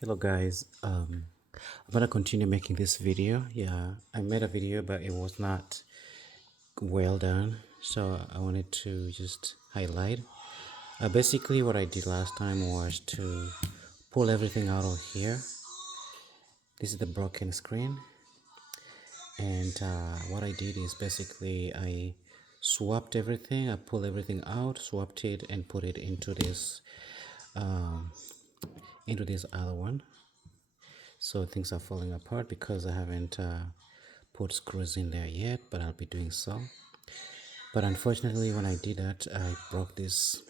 Hello guys, I'm gonna continue making this video. Yeah, I made a video but it was not well done, so I wanted to just highlight. Basically what I did last time was to pull everything out of here. This is the broken screen, and what I did is basically I swapped everything. I pulled everything out, swapped it, and put it um, into this other one. So things are falling apart because I haven't put screws in there yet, but I'll be doing so. But unfortunately, when I did that, I broke this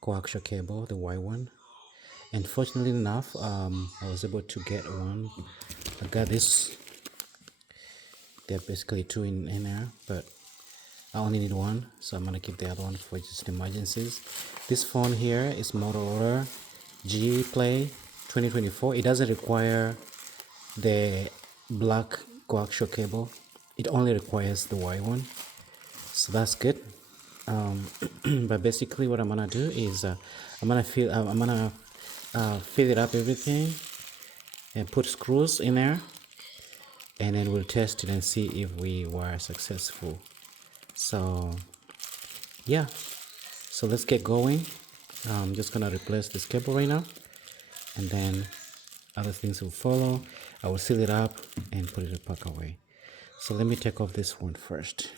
coaxial cable, the Y one. And fortunately enough, I was able to get one. I got this. There are basically two in there, but I only need one, so I'm gonna keep the other one for just emergencies. This phone here is Motorola G Play 2024. It doesn't require the black coaxial cable. It only requires the white one, so that's good. But basically what I'm gonna do is I'm gonna fill it up everything and put screws in there, and then we'll test it and see if we were successful. So yeah, so let's get going. I'm just gonna replace this cable right now, and then other things will follow. I will seal it up and put it back away. So let me take off this one first.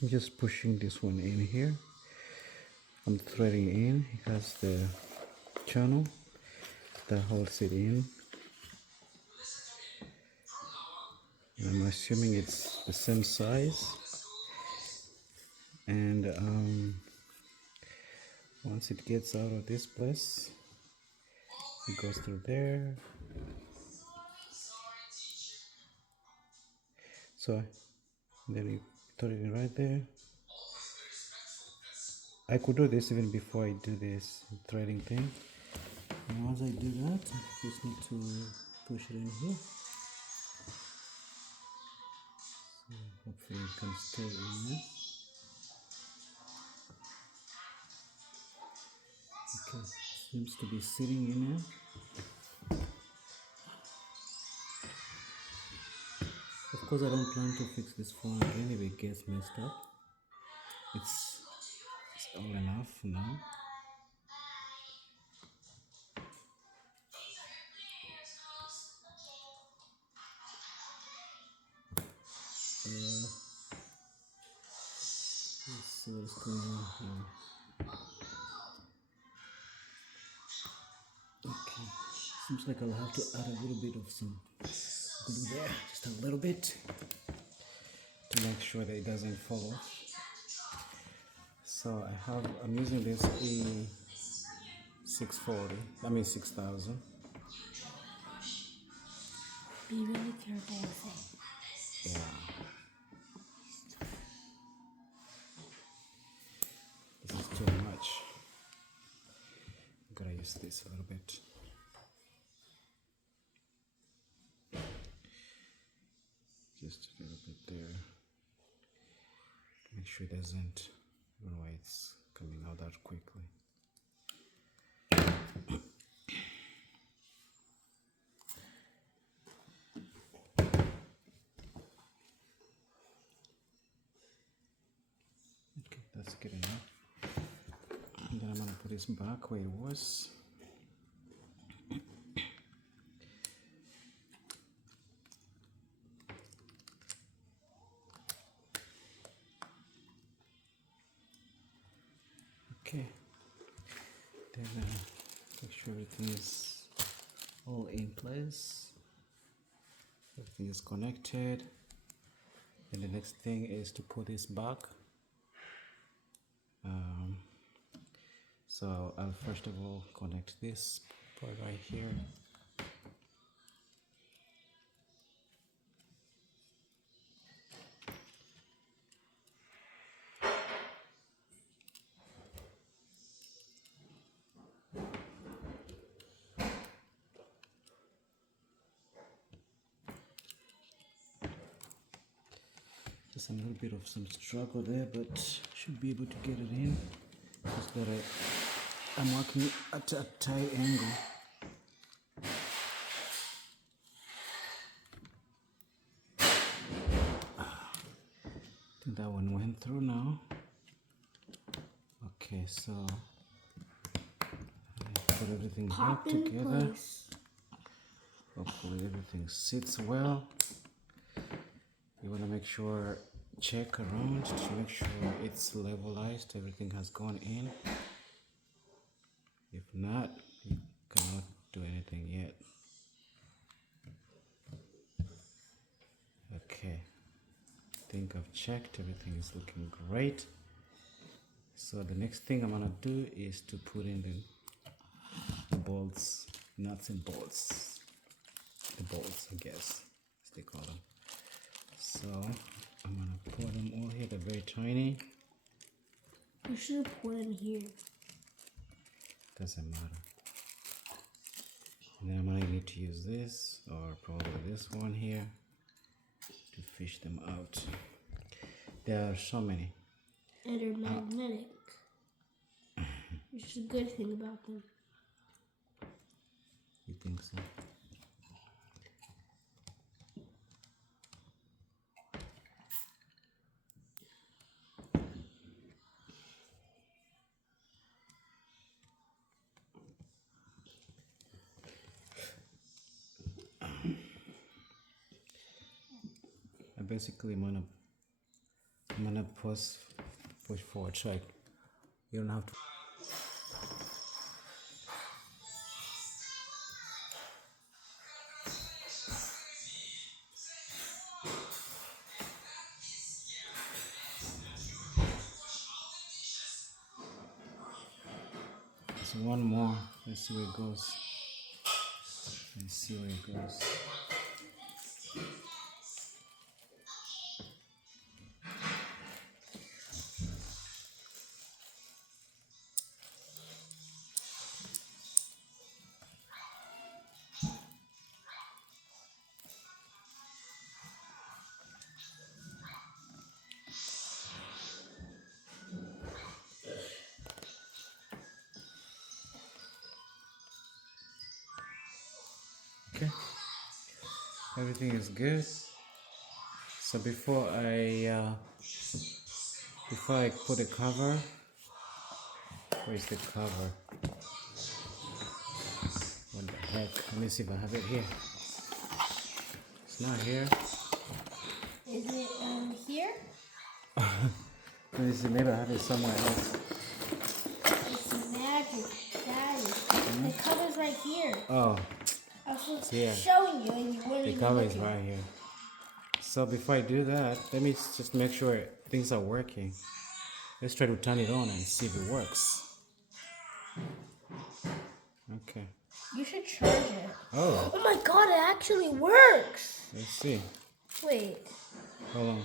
I'm just pushing this one in here. I'm threading in. It has the channel that holds it in. And I'm assuming it's the same size. And once it gets out of this place, it goes through there. So then you throw it right there. I could do this even before I do this threading thing. And once I do that, I just need to push it in here. So hopefully it can stay in there. Okay, seems to be sitting in there. Of course, I don't plan to fix this phone again if it gets messed up. It's all enough now. Seems like I'll have to add a little bit of some glue there, just a little bit, to make sure that it doesn't fall off. So I'm using this E640, I mean 6000. Be really careful with it. Yeah. This is too much. I'm gonna use this a little bit. Just a little bit there. Make sure it doesn't, I don't know why it's coming out that quickly. Okay, that's good enough. And then I'm gonna put this back where it was. Okay, then make sure everything is all in place. Everything is connected. And the next thing is to put this back. So I'll first of all connect this part right here. Just a little bit of some struggle there, but should be able to get it in. Just that I'm working at a tight angle. I think that one went through now. Okay, so put everything back together. Hopefully everything sits well. You want to make sure, check around to make sure it's levelized, everything has gone in. If not, you cannot do anything yet. Okay, I think I've checked, everything is looking great. So the next thing I'm gonna do is to put in the bolts, nuts and bolts. The bolts, I guess, as they call them. So I'm gonna pour them all here. They're very tiny. You should have put in here. Doesn't matter. And then I'm gonna need to use this, or probably this one here, to fish them out. There are so many. And they're magnetic. Which is a good thing about them. You think so? Basically, I'm gonna push forward, so you don't have to. There's one more. Let's see where it goes. Let's see where it goes. Okay, everything is good. So before I put the cover, where's the cover? What the heck? Let me see if I have it here. It's not here. Is it here? Let me see, maybe I have it somewhere else. It's magic, Daddy. The cover's right here. Oh, was just Yeah. showing you, and you weren't The even cover is looking. right here. So before I do that, let me just make sure things are working. Let's try to turn it on and see if it works. Okay. You should charge it. Oh, Oh my god, it actually works! let's see. Wait, Hold on.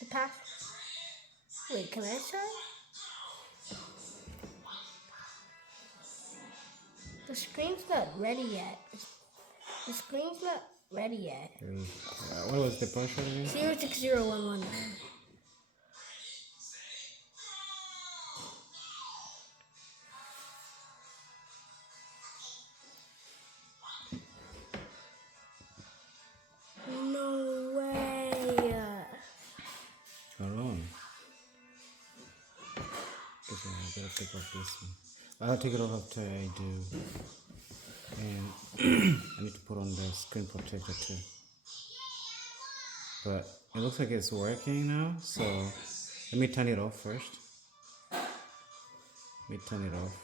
the pass. Wait, can I try? The screen's not ready yet. The screen's not ready yet. What was the password again? 060119. No way. Hold on. Okay, I gotta take off this one. I'll take it off after I do. And I need to put on the screen protector too. But it looks like it's working now, so let me turn it off first. Let me turn it off.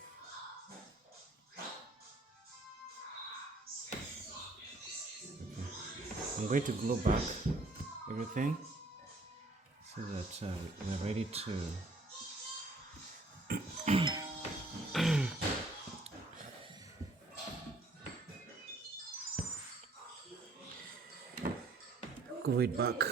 I'm going to glue back everything so that we're ready to glue it back.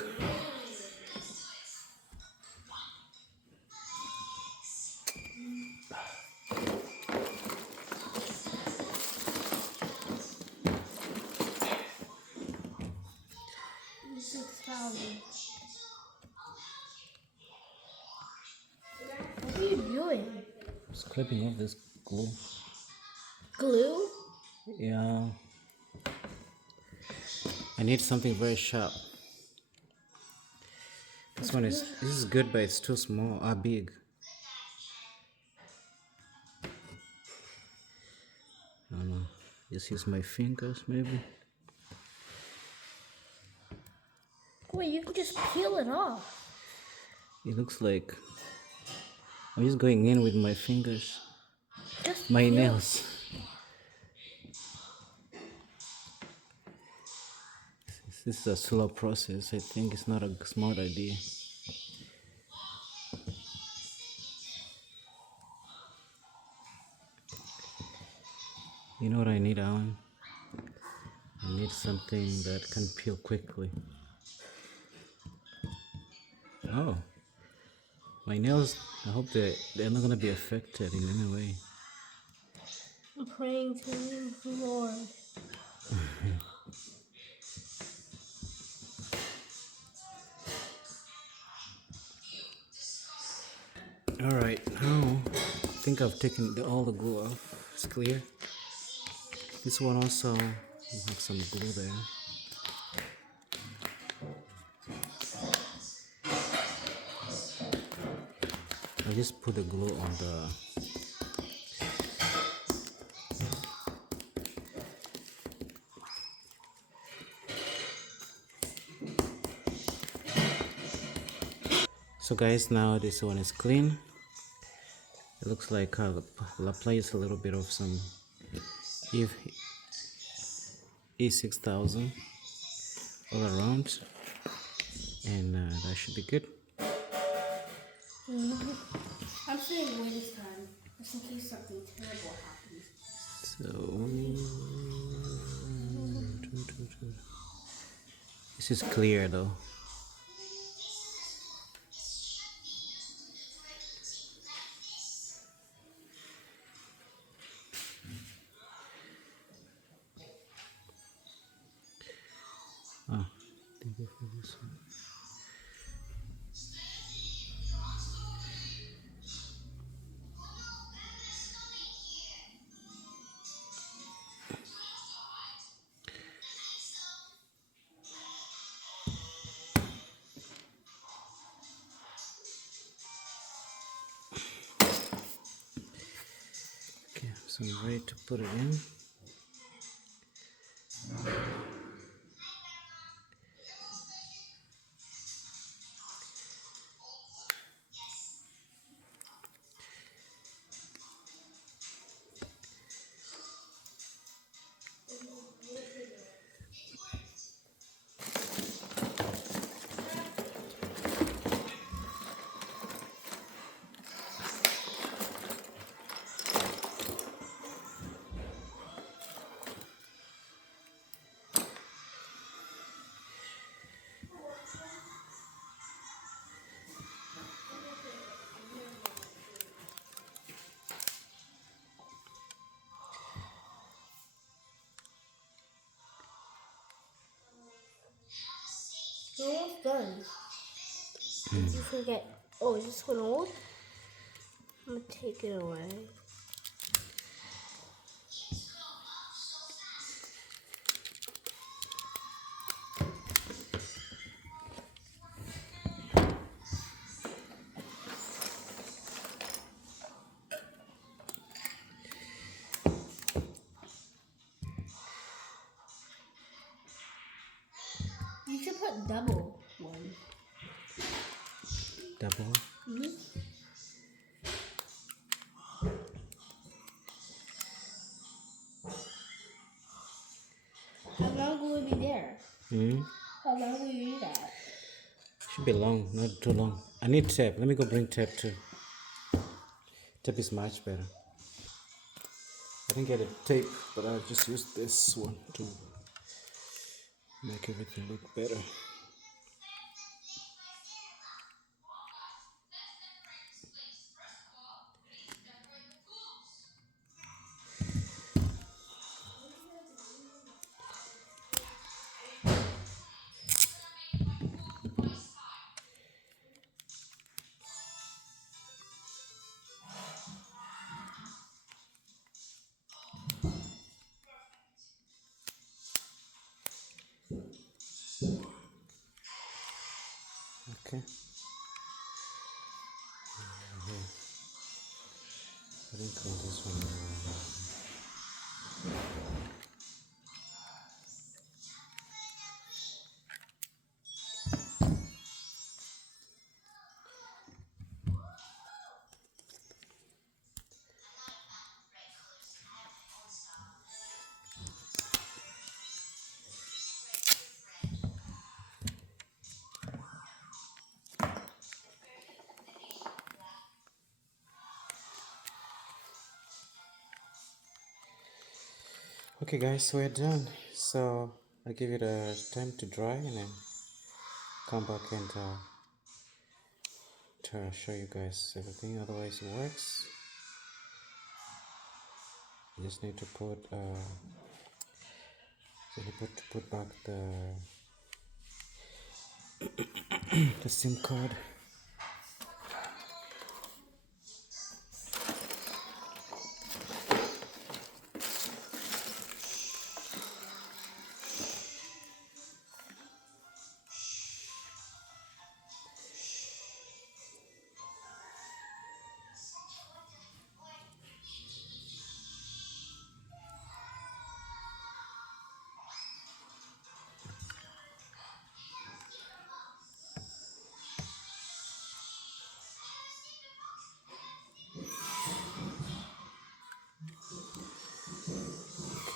What are you doing? Just clipping off this glue. Glue? Yeah. I need something very sharp. This is good, but it's too small or big. I don't know. Just use my fingers maybe. Wait, you can just peel it off. It looks like I'm just going in with my fingers. Just My peel. nails. This is a slow process. I think it's not a smart idea. You know what I need, Alan? I need something that can peel quickly. Oh, my nails, I hope they're not gonna be affected in any way. I'm praying to the Lord. Alright, now I think I've taken all the glue off. It's clear. This one also have some glue there. I just put the glue on the So guys, now this one is clean. It looks like I'll apply just a little bit of some E6000 all around, and that should be good. I'm saying wait this time, just in case something terrible happens. So this is clear though. Ah, thank you for this one. Okay, so I'm ready to put it in. done. Did you forget? Oh, is this one old? I'm gonna take it away. You should put double one. Double. Mm-hmm. How long will it be there? How long will you do that? Should be long, not too long. I need tape. Let me go bring tape too. Tape is much better. I didn't get a tape, but I just used this one to make everything look better. Okay. I didn't clean this one. Okay, guys, so we're done. So I give it a time to dry and then come back and show you guys everything. Otherwise, it works. You just need to put put back the SIM card.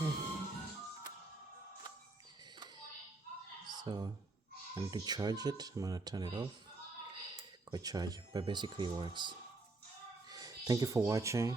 Okay. So I need to charge it. I'm gonna turn it off. Go charge, but basically it works. Thank you for watching.